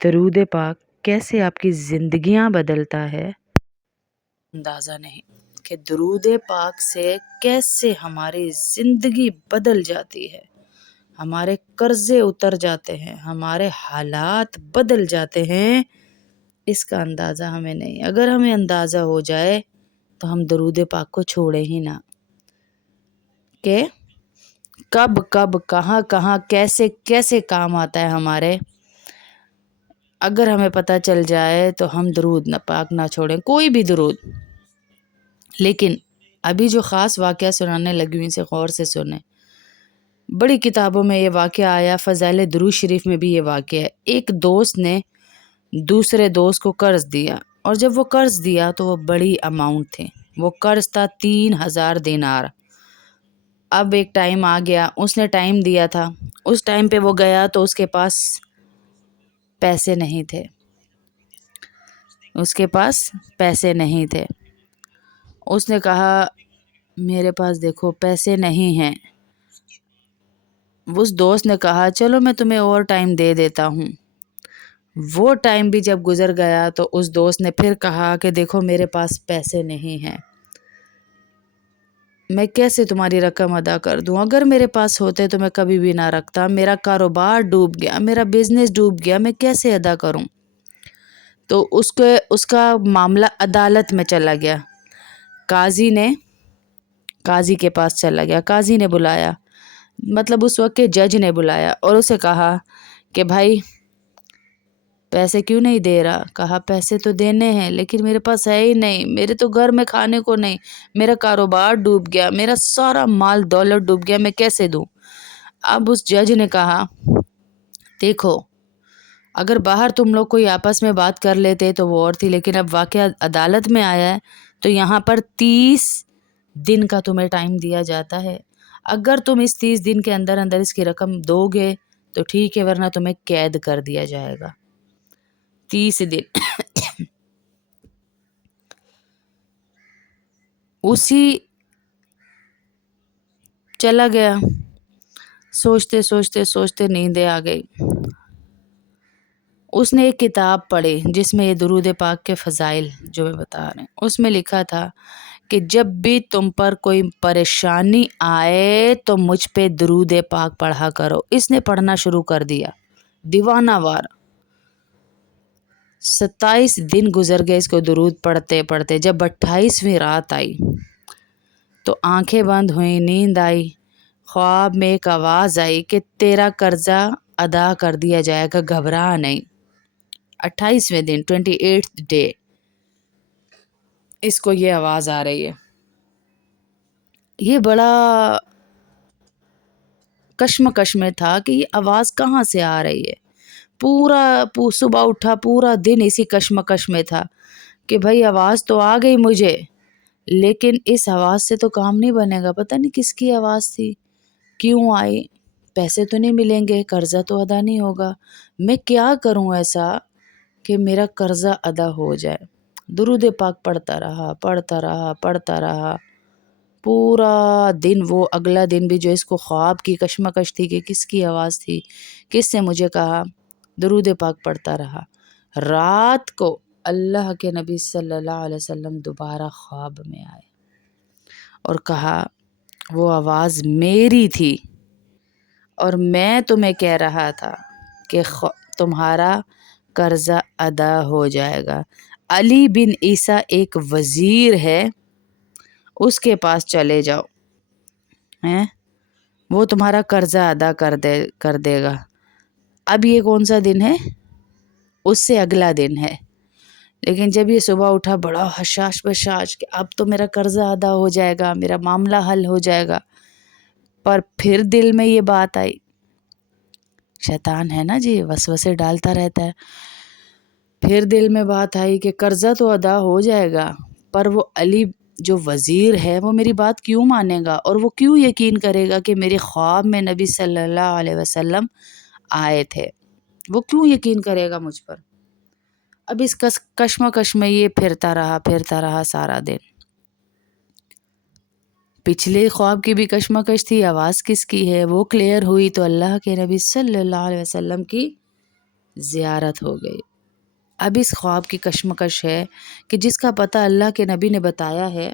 درود پاک کیسے آپ کی زندگیاں بدلتا ہے، اندازہ نہیں کہ درود پاک سے کیسے ہماری زندگی بدل جاتی ہے، ہمارے قرضے اتر جاتے ہیں، ہمارے حالات بدل جاتے ہیں۔ اس کا اندازہ ہمیں نہیں۔ اگر ہمیں اندازہ ہو جائے تو ہم درود پاک کو چھوڑیں ہی نہ، کہ کب کب کہاں کہاں کیسے کیسے کام آتا ہے ہمارے۔ اگر ہمیں پتہ چل جائے تو ہم درود نہ پاک نہ چھوڑیں، کوئی بھی درود۔ لیکن ابھی جو خاص واقعہ سنانے لگی ہوں اسے غور سے سنیں۔ بڑی کتابوں میں یہ واقعہ آیا، فضائل درود شریف میں بھی یہ واقعہ ہے۔ ایک دوست نے دوسرے دوست کو قرض دیا، اور جب وہ قرض دیا تو وہ بڑی اماؤنٹ تھی، وہ قرض تھا 3000 دینار۔ اب ایک ٹائم آ گیا، اس نے ٹائم دیا تھا، اس ٹائم پہ وہ گیا تو اس کے پاس پیسے نہیں تھے، اس کے پاس پیسے نہیں تھے۔ اس نے کہا میرے پاس دیکھو پیسے نہیں ہیں۔ اس دوست نے کہا چلو میں تمہیں اور ٹائم دے دیتا ہوں۔ وہ ٹائم بھی جب گزر گیا تو اس دوست نے پھر کہا کہ دیکھو میرے پاس پیسے نہیں ہیں، میں کیسے تمہاری رقم ادا کر دوں؟ اگر میرے پاس ہوتے تو میں کبھی بھی نہ رکھتا، میرا کاروبار ڈوب گیا، میرا بزنس ڈوب گیا، میں کیسے ادا کروں؟ تو اس کا معاملہ عدالت میں چلا گیا۔ قاضی کے پاس چلا گیا، قاضی نے بلایا، مطلب اس وقت کے جج نے بلایا، اور اسے کہا کہ بھائی پیسے کیوں نہیں دے رہا؟ کہا پیسے تو دینے ہیں لیکن میرے پاس ہے ہی نہیں، میرے تو گھر میں کھانے کو نہیں، میرا کاروبار ڈوب گیا، میرا سارا مال دولت ڈوب گیا، میں کیسے دوں؟ اب اس جج نے کہا دیکھو اگر باہر تم لوگ کوئی آپس میں بات کر لیتے تو وہ اور تھی، لیکن اب واقعہ عدالت میں آیا ہے تو یہاں پر 30 دن کا تمہیں ٹائم دیا جاتا ہے۔ اگر تم اس 30 دن کے اندر اندر اس کی رقم دو گے تو ٹھیک ہے، ورنہ تمہیں قید کر دیا جائے گا 30 دن۔ اسی چلا گیا، سوچتے سوچتے سوچتے نیندیں آ گئی۔ اس نے ایک کتاب پڑھی جس میں یہ درود پاک کے فضائل جو میں بتا رہے ہیں، اس میں لکھا تھا کہ جب بھی تم پر کوئی پریشانی آئے تو مجھ پہ درود پاک پڑھا کرو۔ اس نے پڑھنا شروع کر دیا دیوانہ وار۔ 27 دن گزر گئے اس کو درود پڑھتے پڑھتے۔ جب 28ویں رات آئی تو آنکھیں بند ہوئیں، نیند آئی، خواب میں ایک آواز آئی کہ تیرا قرضہ ادا کر دیا جائے گا، گھبرا نہیں۔ 28ویں دن 28th ڈے اس کو یہ آواز آ رہی ہے۔ یہ بڑا کشمکش میں تھا کہ یہ آواز کہاں سے آ رہی ہے۔ صبح اٹھا، پورا دن اسی کشمکش میں تھا کہ بھائی آواز تو آ گئی مجھے، لیکن اس آواز سے تو کام نہیں بنے گا، پتہ نہیں کس کی آواز تھی، کیوں آئی، پیسے تو نہیں ملیں گے، قرضہ تو ادا نہیں ہوگا، میں کیا کروں ایسا کہ میرا قرضہ ادا ہو جائے۔ درود پاک پڑھتا رہا پورا دن۔ وہ اگلا دن بھی جو اس کو خواب کی کشمکش تھی کہ کس کی آواز تھی، کس نے مجھے کہا، درود پاک پڑھتا رہا۔ رات کو اللہ کے نبی صلی اللہ علیہ وسلم دوبارہ خواب میں آئے اور کہا وہ آواز میری تھی اور میں تمہیں کہہ رہا تھا کہ تمہارا قرضہ ادا ہو جائے گا۔ علی بن عیسیٰ ایک وزیر ہے، اس کے پاس چلے جاؤ، وہ تمہارا قرضہ ادا کر دے گا۔ اب یہ کون سا دن ہے؟ اس سے اگلا دن ہے۔ لیکن جب یہ صبح اٹھا بڑا حشاش بشاش کہ اب تو میرا قرضہ ادا ہو جائے گا، میرا معاملہ حل ہو جائے گا، پر پھر دل میں یہ بات آئی، شیطان ہے نا جی، وسوسے ڈالتا رہتا ہے۔ پھر دل میں بات آئی کہ قرضہ تو ادا ہو جائے گا، پر وہ علی جو وزیر ہے وہ میری بات کیوں مانے گا، اور وہ کیوں یقین کرے گا کہ میرے خواب میں نبی صلی اللہ علیہ وسلم آئے تھے، وہ کیوں یقین کرے گا مجھ پر؟ اب اس کشمکش میں یہ پھرتا رہا سارا دن۔ پچھلے خواب کی بھی کشمکش تھی، آواز کس کی ہے وہ کلیئر ہوئی تو اللہ کے نبی صلی اللہ علیہ وسلم کی زیارت ہو گئی۔ اب اس خواب کی کشمکش ہے کہ جس کا پتہ اللہ کے نبی نے بتایا ہے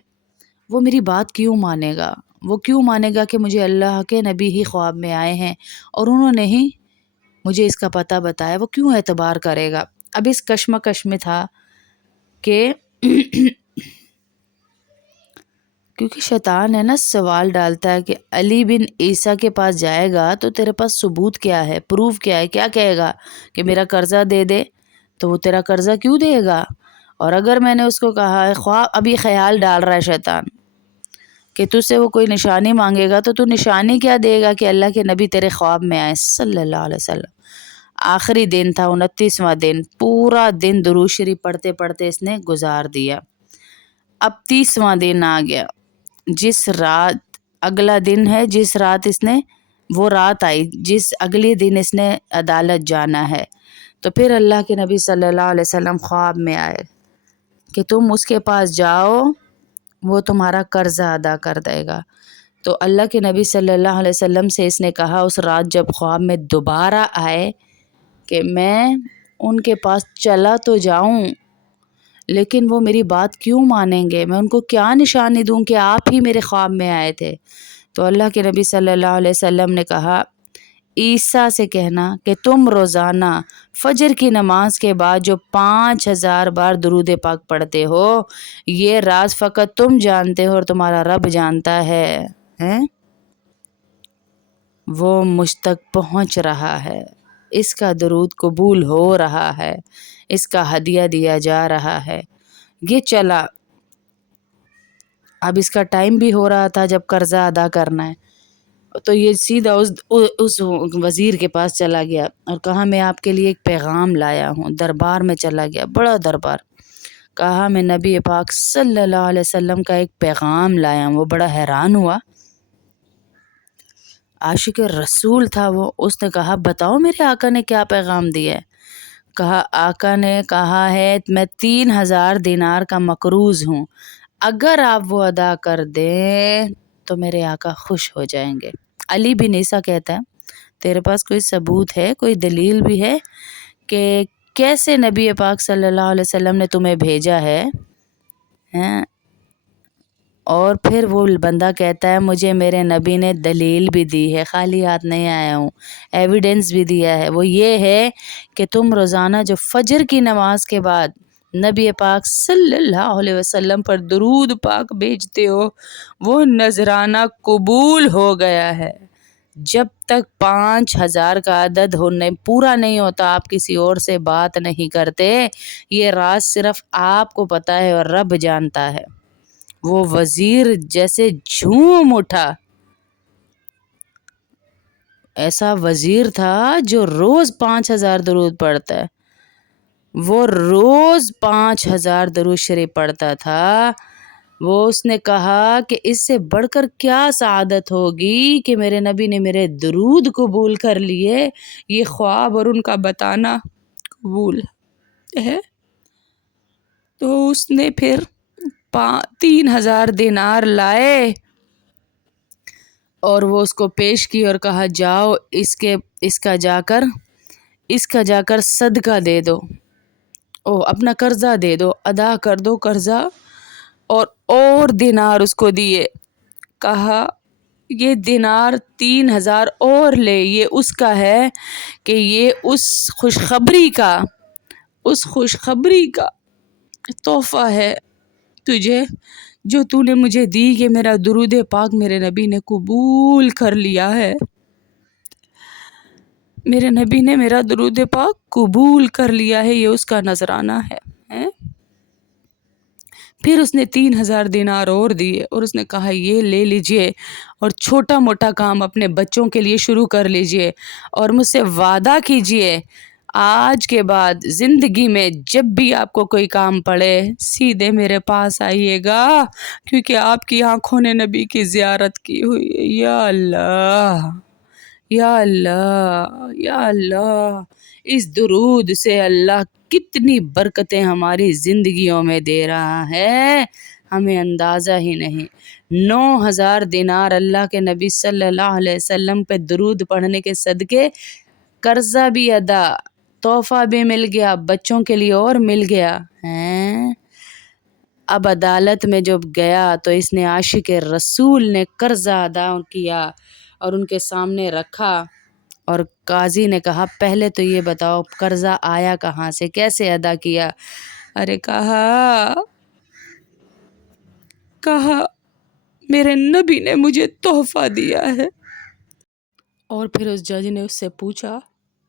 وہ میری بات کیوں مانے گا، وہ کیوں مانے گا کہ مجھے اللہ کے نبی ہی خواب میں آئے ہیں اور انہوں نے ہی مجھے اس کا پتہ بتایا، وہ کیوں اعتبار کرے گا۔ اب اس کشمکش میں تھا کہ کیونکہ شیطان ہے نا، سوال ڈالتا ہے کہ علی بن عیسیٰ کے پاس جائے گا تو تیرے پاس ثبوت کیا ہے، پروف کیا ہے، کیا کہے گا کہ میرا قرضہ دے دے، تو وہ تیرا قرضہ کیوں دے گا؟ اور اگر میں نے اس کو کہا ہے خواب، اب یہ خیال ڈال رہا ہے شیطان کہ تجھ سے وہ کوئی نشانی مانگے گا تو نشانی کیا دے گا کہ اللہ کے نبی تیرے خواب میں آئے صلی اللہ علیہ وسلم۔ آخری دن تھا، 29واں دن، پورا دن درود شریف پڑھتے پڑھتے اس نے گزار دیا۔ اب 30واں دن آ گیا، جس رات اگلا دن ہے، جس رات اس نے وہ رات آئی جس اگلے دن اس نے عدالت جانا ہے، تو پھر اللہ کے نبی صلی اللہ علیہ وسلم خواب میں آئے کہ تم اس کے پاس جاؤ، وہ تمہارا قرضہ ادا کر دے گا۔ تو اللہ کے نبی صلی اللہ علیہ وسلم سے اس نے کہا اس رات جب خواب میں دوبارہ آئے کہ میں ان کے پاس چلا تو جاؤں لیکن وہ میری بات کیوں مانیں گے، میں ان کو کیا نشانی دوں کہ آپ ہی میرے خواب میں آئے تھے۔ تو اللہ کے نبی صلی اللہ علیہ وسلم نے کہا عیسیٰ سے کہنا کہ تم روزانہ فجر کی نماز کے بعد جو 5000 بار درود پاک پڑھتے ہو، یہ راز فقط تم جانتے ہو اور تمہارا رب جانتا ہے، وہ مجھ تک پہنچ رہا ہے، اس کا درود قبول ہو رہا ہے، اس کا ہدیہ دیا جا رہا ہے۔ یہ چلا، اب اس کا ٹائم بھی ہو رہا تھا جب قرضہ ادا کرنا ہے، تو یہ سیدھا اس وزیر کے پاس چلا گیا اور کہا میں آپ کے لیے ایک پیغام لایا ہوں۔ دربار میں چلا گیا، بڑا دربار، کہا میں نبی پاک صلی اللہ علیہ وسلم کا ایک پیغام لایا ہوں۔ وہ بڑا حیران ہوا، عاشق رسول تھا وہ، اس نے کہا بتاؤ میرے آقا نے کیا پیغام دیا ہے۔ کہا آقا نے کہا ہے میں 3000 دینار کا مقروض ہوں، اگر آپ وہ ادا کر دیں تو میرے آقا خوش ہو جائیں گے۔ علی بن عیسیٰ کہتا ہے تیرے پاس کوئی ثبوت ہے، کوئی دلیل بھی ہے کہ کیسے نبی پاک صلی اللہ علیہ وسلم نے تمہیں بھیجا ہے؟ اور پھر وہ بندہ کہتا ہے مجھے میرے نبی نے دلیل بھی دی ہے، خالی ہاتھ نہیں آیا ہوں، ایویڈنس بھی دیا ہے، وہ یہ ہے کہ تم روزانہ جو فجر کی نماز کے بعد نبی پاک صلی اللہ علیہ وسلم پر درود پاک بھیجتے ہو وہ نذرانہ قبول ہو گیا ہے۔ جب تک 5000 کا عدد پورا نہیں ہوتا آپ کسی اور سے بات نہیں کرتے، یہ راز صرف آپ کو پتہ ہے اور رب جانتا ہے۔ وہ وزیر جیسے جھوم اٹھا، ایسا وزیر تھا جو روز 5000 درود پڑھتا ہے، وہ روز 5000 درود شریف پڑھتا تھا۔ وہ اس نے کہا کہ اس سے بڑھ کر کیا سعادت ہوگی کہ میرے نبی نے میرے درود قبول کر لیے، یہ خواب اور ان کا بتانا قبول ہے۔ تو اس نے پھر 3000 دینار لائے اور وہ اس کو پیش کی اور کہا جاؤ اس کا جا کر صدقہ دے دو، اپنا قرضہ دے دو، ادا کر دو قرضہ۔ اور دینار اس کو دیے، کہا یہ دینار 3000 اور لے، یہ اس کا ہے کہ یہ اس خوشخبری کا تحفہ ہے تجھے جو تو نے مجھے دی کہ میرا درود پاک میرے نبی نے قبول کر لیا ہے، میرے نبی نے میرا درود پاک قبول کر لیا ہے، یہ اس کا نذرانہ ہے۔ پھر اس نے 3000 دینار اور دیے اور اس نے کہا یہ لے لیجئے اور چھوٹا موٹا کام اپنے بچوں کے لیے شروع کر لیجئے اور مجھ سے وعدہ کیجئے آج کے بعد زندگی میں جب بھی آپ کو کوئی کام پڑے سیدھے میرے پاس آئیے گا، کیونکہ آپ کی آنکھوں نے نبی کی زیارت کی ہوئی ہے۔ یا اللہ یا اللہ یا اللہ، اس درود سے اللہ کتنی برکتیں ہماری زندگیوں میں دے رہا ہے ہمیں اندازہ ہی نہیں۔ 9000 دینار اللہ کے نبی صلی اللہ علیہ وسلم پہ درود پڑھنے کے صدقے، قرضہ بھی ادا، تحفہ بھی مل گیا، بچوں کے لیے اور مل گیا ہیں۔ اب عدالت میں جب گیا تو اس نے عاشق رسول نے قرضہ ادا کیا اور ان کے سامنے رکھا، اور قاضی نے کہا پہلے تو یہ بتاؤ قرضہ آیا کہاں سے، کیسے ادا کیا؟ ارے کہا میرے نبی نے مجھے تحفہ دیا ہے۔ اور پھر اس جج نے اس سے پوچھا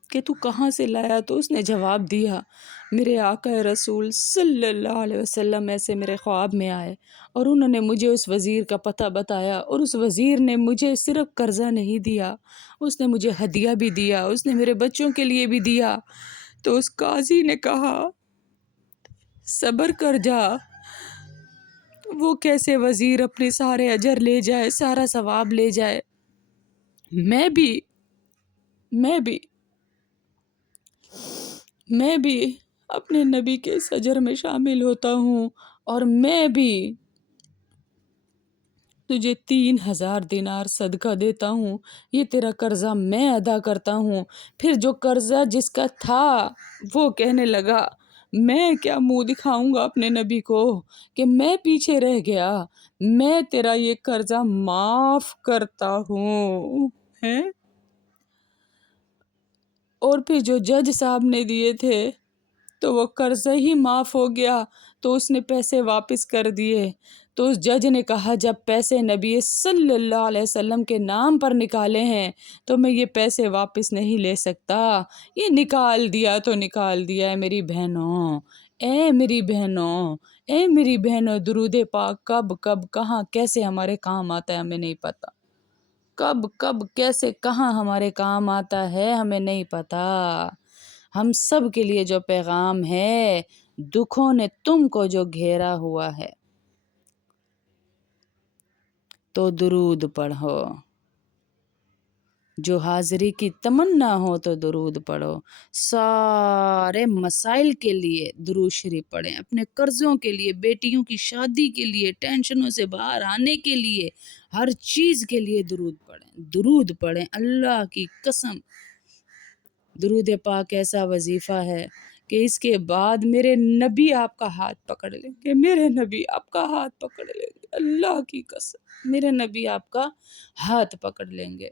کہ تو کہاں سے لایا؟ تو اس نے جواب دیا میرے آقا رسول صلی اللہ علیہ وسلم ایسے میرے خواب میں آئے اور انہوں نے مجھے اس وزیر کا پتہ بتایا، اور اس وزیر نے مجھے صرف قرضہ نہیں دیا، اس نے مجھے ہدیہ بھی دیا، اس نے میرے بچوں کے لیے بھی دیا۔ تو اس قاضی نے کہا صبر کر جا، وہ کیسے وزیر اپنے سارے اجر لے جائے، سارا ثواب لے جائے؟ میں بھی اپنے نبی کے اس اجر میں شامل ہوتا ہوں، اور میں بھی تجھے 3000 دینار صدقہ دیتا ہوں، یہ تیرا قرضہ میں ادا کرتا ہوں۔ پھر جو قرضہ جس کا تھا وہ کہنے لگا میں کیا منہ دکھاؤں گا اپنے نبی کو کہ میں پیچھے رہ گیا، میں تیرا یہ قرضہ معاف کرتا ہوں ہیں۔ اور پھر جو جج صاحب نے دیے تھے تو وہ قرضہ ہی معاف ہو گیا، تو اس نے پیسے واپس کر دیے۔ تو اس جج نے کہا جب پیسے نبی صلی اللہ علیہ وسلم کے نام پر نکالے ہیں تو میں یہ پیسے واپس نہیں لے سکتا، یہ نکال دیا تو نکال دیا۔ میری بہنوں، درود پاک کب کہاں کیسے ہمارے کام آتا ہے ہمیں نہیں پتہ، کب کیسے کہاں ہمارے کام آتا ہے ہمیں نہیں پتہ۔ ہم سب کے لیے جو پیغام ہے، دکھوں نے تم کو جو گھیرا ہوا ہے تو درود پڑھو، جو حاضری کی تمنا ہو تو درود پڑھو، سارے مسائل کے لیے درود شریف پڑھیں، اپنے قرضوں کے لیے، بیٹیوں کی شادی کے لیے، ٹینشنوں سے باہر آنے کے لیے، ہر چیز کے لیے درود پڑھیں۔ اللہ کی قسم درود پاک ایسا وظیفہ ہے کہ اس کے بعد میرے نبی آپ کا ہاتھ پکڑ لیں گے، اللہ کی قسم میرے نبی آپ کا ہاتھ پکڑ لیں گے۔